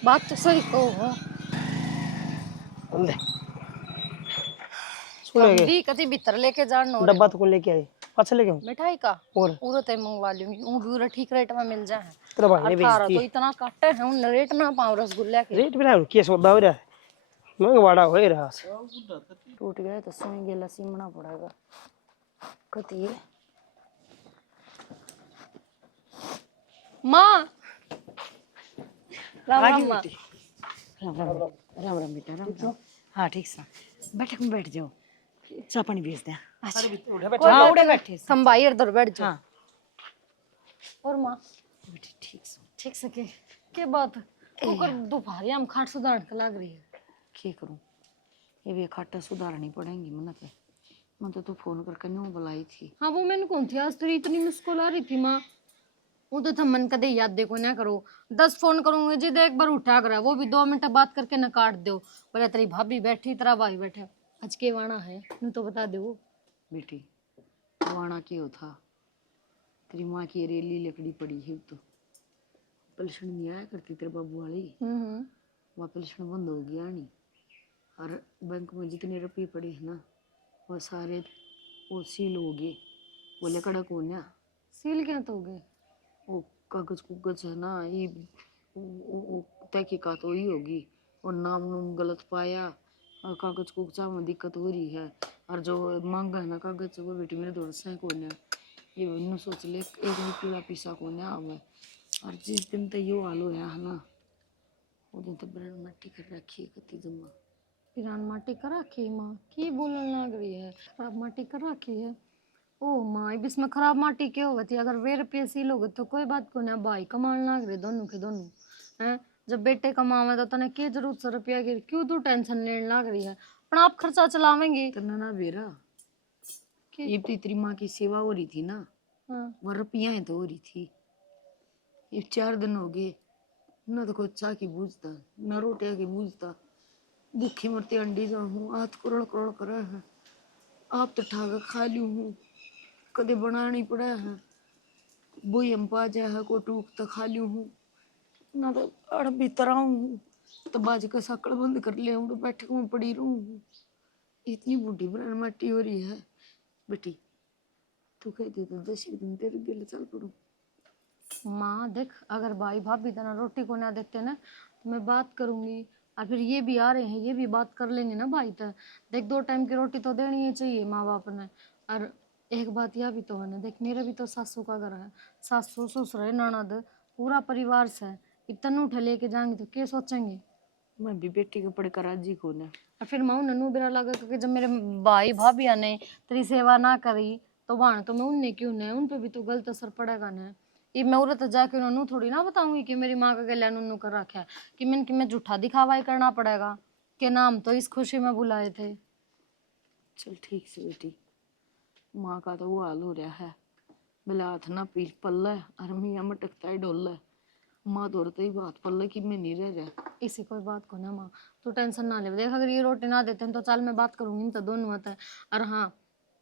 बात तो सही कहो सुनेंगे कति भीतर लेके जाना डब्बा तो कौन लेके आए पाछे लेके आऊं? मिठाई का और पूरा तय मंगवा लूंगी वो भी पूरा ठीक रेट में मिल जाए। तेरा भाई ने अठारह बेइज्जती तो इतना काटे हैं उन रेट ना पाऊं रसगुल्ले के रेट भी ना के सौदा हो रहा है मंगवाड़ा हो रहा है। टूट गए तो सोई गेला सीमना पड़ेगा कति है। माँ राम राम माँ राम राम राम राम बेटा राम राम। हाँ ठीक सा बैठक में बैठ जाओ चाय पानी भेज दें। हाँ उड़े बैठे संभाई इधर बैठ जाओ। हाँ और माँ ठीक से के बात ओकर दोपहर हम खाट सुधारन के लाग रही है क्या करूं ये भी खाटा सुधारनी पड़ेंगी मन पे। मैं तो तू फोन करके न्यू बुलाई थी। हाँ वो मैंने कौन थी आज तेरी इतनी मिस कॉल आ रही थी माँ वो तो था मन कदे याद देखो ना करो 10 फोन करूंगी जी एक बार उठा कर वो भी 2 मिनट बात करके न काट दो बोले तेरी भाभी बैठी तेरा भाई बैठा आज के वाणा है नू तो बता दो बेटी वाणा क्यों था तेरी माँ की रेली लकड़ी पड़ी है तो पेंशन नहीं आया करती तेरे बाबू वाली वहाँ पेंशन बंद हो गया नहीं और बैंक में जितने रुपये पड़े हैं ना वो सारे वो सील हो गए बोले कड़क हो ना। सील क्या तो हो गए वो कागज कुगज है ना ये तहकीकात वही होगी और नाम नूम गलत पाया और कागज कुगजा में दिक्कत हो रही है और जो मांगा है ना कागज वो बेटी मेरे दौड़ से को ने ये इन सोच ले एक भी पीला पीसा को ने आवे और जिस दिन तक यो हाल होया है ना वो दिन तो ब्रांड मट्टी कर रखी है कति जमा पिरान माटी कर रखी माँ की बोलने लग रही है खराब माटी कर रखी है। ओ माँ अब इसमें खराब माटी क्या होती अगर 20 रुपये सील हो गए तो कोई बात को ना भाई कमाने लग रहे दोनों के दोनों हैं जब बेटे कमावे तो तने क्या जरूरत 100 रुपया की क्यों तू टेंशन लेने लग रही है पर आप खर्चा चलावेंगी तो ना बेरा ये तो तेरी माँ की सेवा हो रही थी ना वहाँ रुपया तो हो रही थी ये 4 दिन हो गए ना तो कोई चाय की बूझता ना रोटिया की बूझता भूखी मरती अंडी जाऊँ हूँ हाथ करोड़ करोड़ करा है आप तो ठाकर खा लू हूँ कदे बनानी पड़ा है बोई हम पा जाए है को टूक तो खा लू हूँ ना तो अड़ भीतर आऊँ तो बाज का साकड़ बंद कर ले हूँ तो बैठक में पड़ी रहूँ हूँ इतनी बूढ़ी बनाने मट्टी हो रही है बेटी तू कहती तो 10 दिन तेरे दिल चल पड़ू माँ देख, अगर भाई भाभी तना रोटी को ना देते ना तो मैं बात करूंगी, और फिर ये भी आ रहे हैं, ये भी बात कर लेंगे ना भाई तक। देख 2 टाइम की रोटी तो देनी ही चाहिए माँ बाप ने। और एक बात यह भी तो है ना, देख मेरे भी तो सासू का घर है, सासू ससुर है, ननद, पूरा परिवार से। इतना उठे लेके जाएंगे तो क्या सोचेंगे। मैं भी बेटी को पढ़ कर राजी को ना। और फिर माँ ननू बुरा लगा, क्योंकि जब मेरे भाई भाभी ने तेरी सेवा ना करी तो वहां तो मैं उनने क्यों न, उन पे भी तो गलत असर पड़ेगा ना। ये मैं उरत जाके उन्होंने थोड़ी ना बताऊंगी कि मेरी माँ का गला नुनू कर रखा है, कि मैं झूठा दिखावा ही करना पड़ेगा कि नाम तो इस खुशी में बुलाए थे। चल ठीक से बेटी, माँ का तो वो हाल हो रहा है, भले हाथ ना पील पल्ला है और मियाँ मटकता है डोला। माँ दौड़ते ही बात पल्ला कि मैं नहीं रह रहा। इसी कोई बात को ना माँ, तू टेंशन ना ले। देख अगर ये रोटी ना देते हैं तो चल मैं बात करूंगी तो दोनों होता है। और हाँ,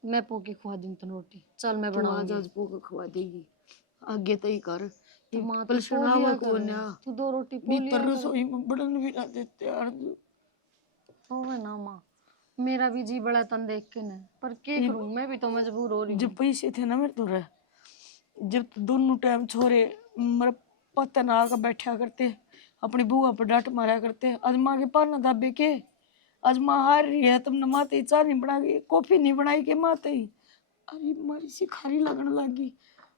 मैं पोके खुआ दूँ तो रोटी, चल मैं तू आज बनाऊंगी। आज पोका खवा देगी, आगे तय कर। तो माँ तो पलसना पोलिया हुआ कर, कौन है? तू 2 रोटी भी पोलिया पर कर। रसोई में बड़न भी ना देते यार। तो है ना माँ, मेरा भी जी बड़ा तन देख के न, पर क्या करूं, मैं भी तो मजबूर हो रही जब हूँ। पैसे थे ना मेरे तो रह, जब तो दोनों टाइम छोरे मेरा पता ना आकर बैठा करते, अपनी बुआ पर डांट मारा करते। आज माँ के पार ना दाबे के, आज माँ हार रही है, तुमने माते ही चाय नहीं बना के, कॉफी नहीं बनाई के माते ही। अरे मारी सी खारी लगने लगी।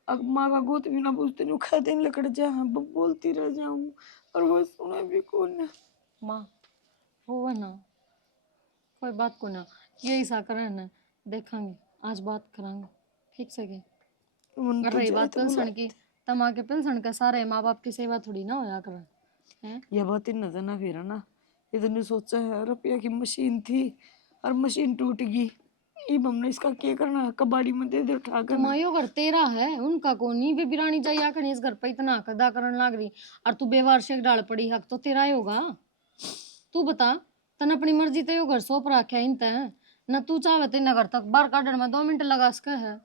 अब माँ का गोत भी ना पूछते नहीं, खा दिन लकड़ जा, बोलती रह जाऊं और वो सुना भी कौन है। माँ वो है ना, कोई बात को ना, यही सा करे ना, देखेंगे आज बात करांगे ठीक से के। मन और तो रही जाए बात तो बुला। पिलसण की, तमा के पिलसण का सारे माँ बाप की सेवा थोड़ी ना होया करे हैं। यह बात ही नजर ना फिर ना, इतने सोचा है रुपया की मशीन थी और मशीन टूट गई, अब हमने इसका क्या करना, कबाड़ी में दे दे उठा कर। तुम्हारी घर तेरा है, उनका को नहीं। बेबीरानी जाया कर इस घर पे इतना कदा करन लाग रही, और तू बेवारशे डाल पड़ी, हक तो तेरा ही होगा। तू बता, तन अपनी मर्जी ते यो घर सौंप रखा है इनते न, तू चाहे तो इन घर तक बाहर काटन में 2 मिनट लगा सके है।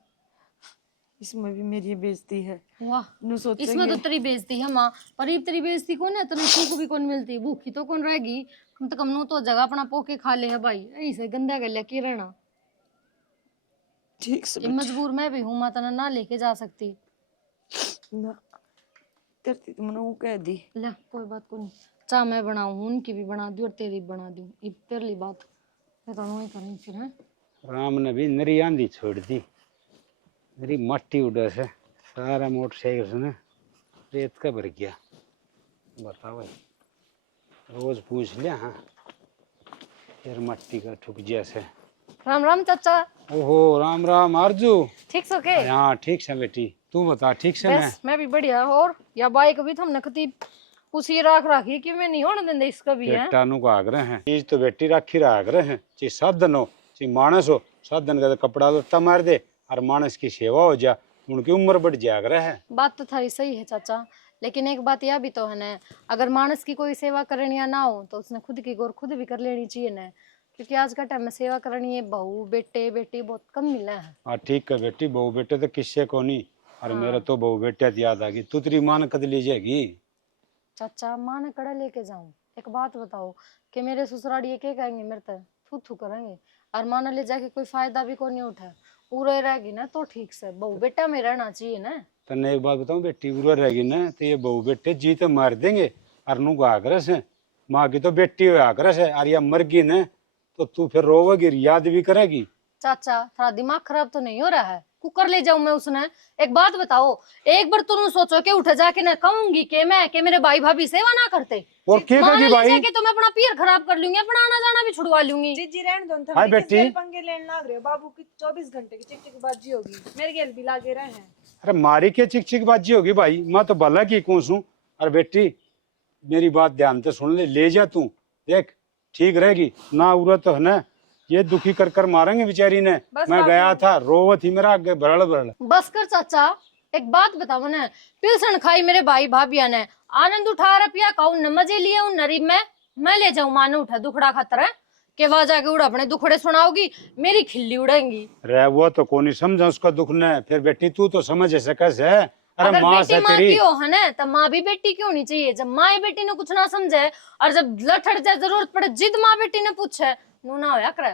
इसमें भी मेरी बेइज्जती है। वाह, नु सोचेंगे इसमें तो तेरी बेइज्जती है माँ, पर ये तेरी बेइज्जती कौन है, तेरी को भी कौन मिलती, भूखी तो कौन रहेगी। कम से कम नो तो जगह अपना पोके खा ले है भाई, ऐसे गंदा कर लेके रहना। ठीक से ये मजबूर मैं भी हूँ, माता ना लेके जा सकती ना करती तो मैंने वो कह दी। ले, कोई बात को नहीं, चाह मैं बनाऊँ, उनकी भी बना दूँ और तेरी भी बना दूँ, ये तेरी बात मैं तो नहीं करेंगे फिर है। राम ने भी नरी आंधी छोड़ दी, नरी मट्टी उड़ा से सारा मोटरसाइकिल से ना रेत का भर गया। बताओ रोज पूछ लिया, हाँ यार मट्टी का ठुक जैसे। राम राम चाचा। ओहो राम राम आरजू। ठीक सो के? हाँ ठीक से बेटी, तू बता ठीक से ना? बस मैं भी बढ़िया। और या बाइक भी हमने कती उसी राख राखी कि मैं नहीं होने देंगे इसका भी है। बेटा नु का आग्रह है, चीज तो बेटी राखी रहा आग्रह है, ची साधन हो ची मानस हो, साधन का कपड़ा लत्ता मार दे और मानस की सेवा हो जा, उनकी उम्र बढ़ जा आग्रह है। बात तो थारी सही है चाचा, लेकिन एक बात यह भी तो है ना, अगर मानस की कोई सेवा करनी या ना हो तो उसने खुद की गौर खुद भी कर लेनी चाहिए ना, क्योंकि आज का टाइम में सेवा करनी है बहू बेटे बेटी बहुत कम मिला है। हाँ ठीक है बेटी, बहू बेटे तो किससे को नहीं, और मेरे तो बहू बेटे याद आ गई, तू तेरी मान कद ली जाएगी? चाचा माँ ने कड़ा लेके जाऊं, एक बात बताओ कि मेरे ससुराल ये क्या कहेंगे, मेरे तक थू थू करेंगे, और माँ ने ले जाके कोई फायदा भी को नहीं उठा, पूरे रहेगी ना तो ठीक से, बहू बेटा में रहना चाहिए ना। तन्ने एक बात बताऊं बेटी, बुरा रहेगी ना तो ये बहू बेटे जी तो मार देंगे, और नू का आग्रह है, माँ की तो बेटी हो आग्रह है, और या मर गई ना तो तू फिर रोवेगी, याद भी करेगी। चाचा थोड़ा दिमाग खराब तो नहीं हो रहा है, कुकर ले जाऊं मैं उसने? एक बात बताओ, एक बार तुम सोचो कि उठ जाके ना कहूंगी कि मैं कि मेरे भाई भाभी सेवा ना करते, और क्या माँ करेगी ने ले भाई? जाके तो मैं अपना पीर खराब कर लूंगी, अपना आना जाना भी छुड़वा लूंगी। जी रहने दो, हाय बेटी। पंगे लेने लाग रहे हो, बाबू की 24 घंटे की चिक बाजी होगी, मेरे गेल भी लागे रहे हैं। अरे मारी के चिक चिक बाजी होगी भाई, मैं तो भला की कौन। अरे बेटी मेरी बात ध्यान से सुन ले जा तू, देख ठीक रहेगी ना, उरत तो है ना, ये दुखी कर कर मारेंगे बेचारी ने। मैं गया था रोवत ही मेरा आगे भरल भरल। बस कर चाचा, एक बात बताओ ना, पिलसन खाई मेरे भाई भाभिया ने, आनंद उठा रुपया का उन मजे लिए उन नरीब में, मैं ले जाऊं माने उठा दुखड़ा खतरा के वहां जाके उड़ अपने दुखड़े सुनाओगी, मेरी खिल्ली उड़ेंगी। रे वो तो कौन समझा उसका दुख ने, फिर बेटी तू तो समझ सकस है। अरे अगर माँ बेटी से माँ तेरी की हो है ना, तो माँ भी बेटी की होनी चाहिए। जब माँ ही बेटी ने कुछ ना समझे और जब लठड़ जाए जरूरत पड़े जिद माँ बेटी ने पूछे, नू ना होया करे।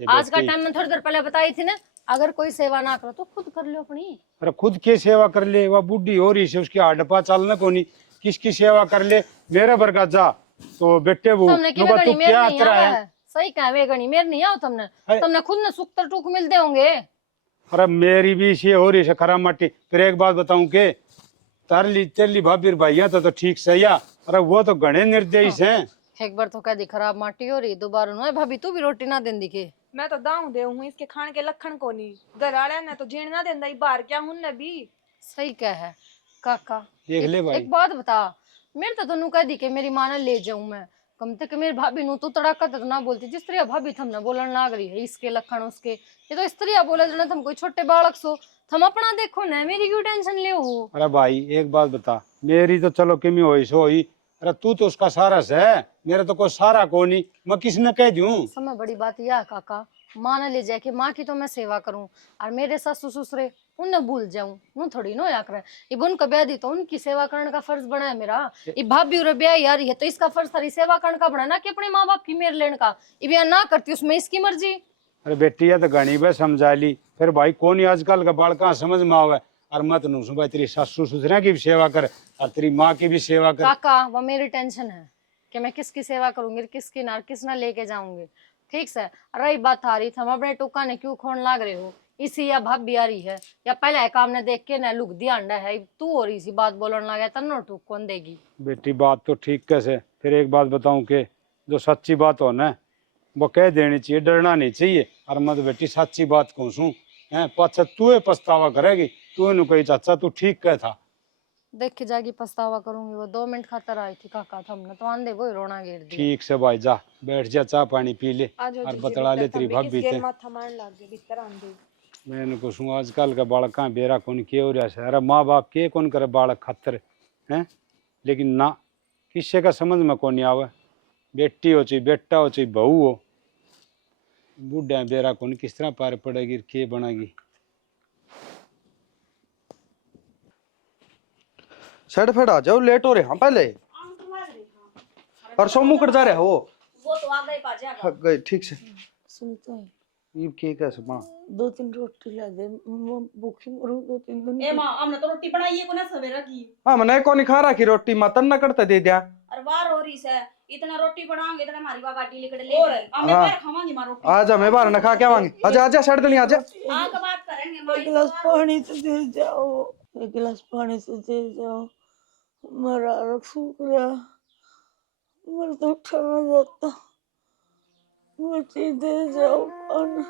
आज का टाइम में थोड़ी देर पहले बताई थी ना, अगर कोई सेवा ना करो तो खुद कर लो अपनी। अरे खुद की सेवा कर ले, वह बुढ़ी हो रही से उसकी हड्डपा चलना कोनी, किसकी सेवा कर ले। मेरे बरकत जा तो बेटे वो तुमने नुका गणी तू मेरे क्या नहीं तेरा आवा है। है। सही कहा वे गणी मेरे नहीं आओ तुमने। अरे- तुमने खुद ने सुख तर टूक मिलते होंगे। अरे मेरी भी इसी हो रही है खराब माटी। फिर एक बात बताऊं के तारली तेरली भाभी भैया तो ठीक सही है। अरे वो तो घने निर्देश हैं। एक बार तो कह दी खराब माटी हो रही, दोबारा ना भाभी तू भी रोटी ना दें दिखे। मैं तो दाऊ दे हूँ इसके खान के लखन को नहीं। घर वाले ने तो जीण ना देंदा, बाहर क्या हूं ने भी। सही कह है काका। देख ले भाई। एक बात बता, मेरे तो तनु कह दी के मेरी मां ने ले जाऊं मैं, कम तक मेरी भाभी नु तू तड़ाका तो ना बोलती। जिस तरह भाभी थमने बोलन लाग रही है इसके लखन उसके, ये तो इस तरह बोले जना तुम कोई छोटे बालक सो। थम अपना देखो ना, मेरी क्यों टेंशन ले हो। अरे भाई एक बात बता, मेरी तो चलो किमी होई सो होई। अरे तू तो उसका सारा है, मेरा तो कोई सारा को नहीं। मैं किसने कह दूं। समय बड़ी बात यह है काका, माँ ने ले जाए कि माँ की तो मैं सेवा करूं और मेरे सासू ससुरे उन्हें भूल जाऊं, नु थोड़ी नो या करे। इब उनका ब्याह दी तो उनकी सेवा करने का फर्ज बना है मेरा। इब भाभी और ब्याह आ रही है तो इसका फर्ज थारी सेवा करने का बना ना कि अपने माँ बाप की मेर लेने का। इब या ना करती उसमें इसकी मर्जी। अरे बेटी या तो घनी बे समझा ली। फिर भाई कौन ही आजकल का बालका समझ में आवे। और मत नु सुबह तेरी सासू ससुरा की भी सेवा कर और तेरी माँ की भी सेवा कर। काका वो मेरी टेंशन है कि मैं किसकी सेवा करूंगी, किसकी ना किस ना लेके जाऊंगी। ठीक से रही बात आ रही थी, हम अपने टुका ने क्यों खोन लाग रहे हो। इसी या भाभी आ रही है या पहले काम ने देख के ना लुक दिया अंडा है तू हो रही सी बात बोलन लगा तन्नो टूक कौन देगी। बेटी बात तो ठीक कैसे। फिर एक बात बताऊं के जो सच्ची बात हो ना वो कह देनी चाहिए, डरना नहीं चाहिए। और मत बेटी सच्ची बात कहूँ सू है पछा तू पछतावा करेगी। तू नु कही चाचा तू ठीक कह था। देख के जागी पछतावा करूंगी। वो 2 मिनट खातर आई थी काका, हमने तो आंधे वो ही रोना घेर दिया। ठीक से भाई जा बैठ जा, चाय पानी पी ले आ जाओ और जीजे बतला ले भीतर, तेरी थम भी भाभी किसके थे। माथा मारन लाग गए भीतर आंदे। मैंने कुछ आजकल का बालका बेरा कौन के हो रहा है। अरे माँ बाप के कौन करे बालक खातर है, लेकिन ना किसी का समझ में कौन नहीं आवे। बेटी हो चाहे बेटा हो चाहे बहू हो, बूढ़ा बेरा कौन किस तरह पार पड़ेगी के बनेगी। सेट फेड आ जाओ, लेट हो रहे हैं पहले। परसों मुकर जा रहे हो वो तो आ गए पाजे आ गए। गए ठीक से। सुनते हैं ये के कैसे माँ 2-3 रोटी ला दे, मैं भूखी मरूं 2-3 दिन। ए मां हमने तो रोटी बनाई है को ना सवेरा की। हाँ मैंने कौन नहीं खा रहा की रोटी मातन न करते दे दिया। अरे वार हो रही से इतना रोटी बनाओगे इतना हमारी वा गाड़ी लेकर ले और गई। हमने हाँ। बाहर खावांगी मां रोटी। आजा मैं बाहर न खा के आवांगी। आजा आजा सड़ दली आजा। आग बात करेंगे एक मां। गिलास पानी तो दे जाओ, एक गिलास पानी तो दे जाओ। मेरा रख सूख रहा, मेरा तो उठा ना जाता। मुझे दे जाओ पानी,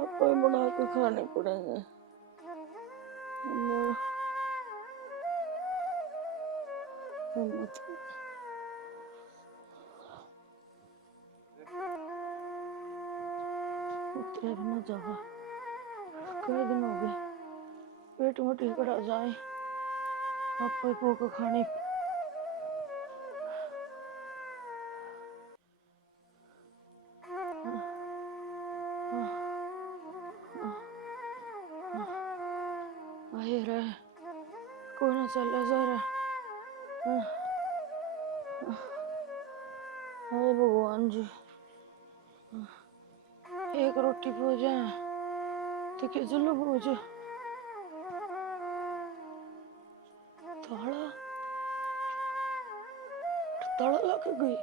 आपको ही बना के खाने पड़ेंगे। मेरा हिम्मत उतरे भी ना जावा। कई दिन हो गए पेट में टीकड़ आ जाए, आप ही भूख खाने। वही रहे कोई ना चला जा रहा। अरे भगवान जी, एक रोटी हो जाए तो क्या जुल्म हो जाए। ताला ताला लग गई।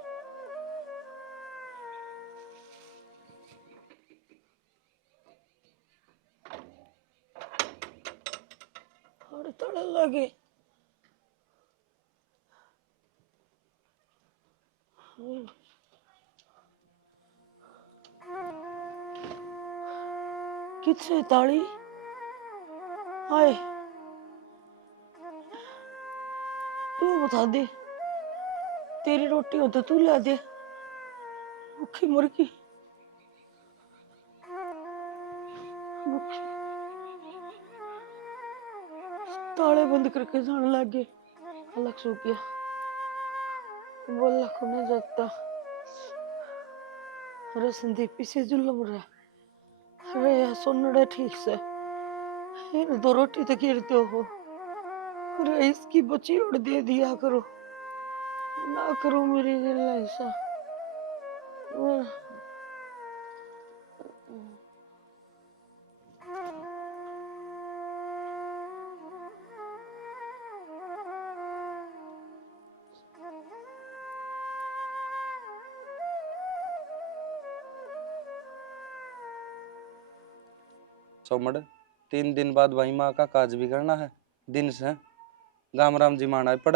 अरे ताला लगे। किससे ताली आए तू बता दे। तेरी रोटी हो तो तू ला दे, भूखी मुर्गी भूखी। ताले बंद करके जाने लग गए। अलग सो गया, बोला खुने जाता। अरे संदीप से जुल्म रहा। अरे यार सुन ठीक से, इन 2 रोटी तो गिरते हो। अरे इसकी बची उड़ दे दिया करो ना करो मेरी दिल ऐसा। चौमड़ 3 दिन बाद भाई माँ का काज भी करना है दिन से गाम राम जी माना पड़ेगा।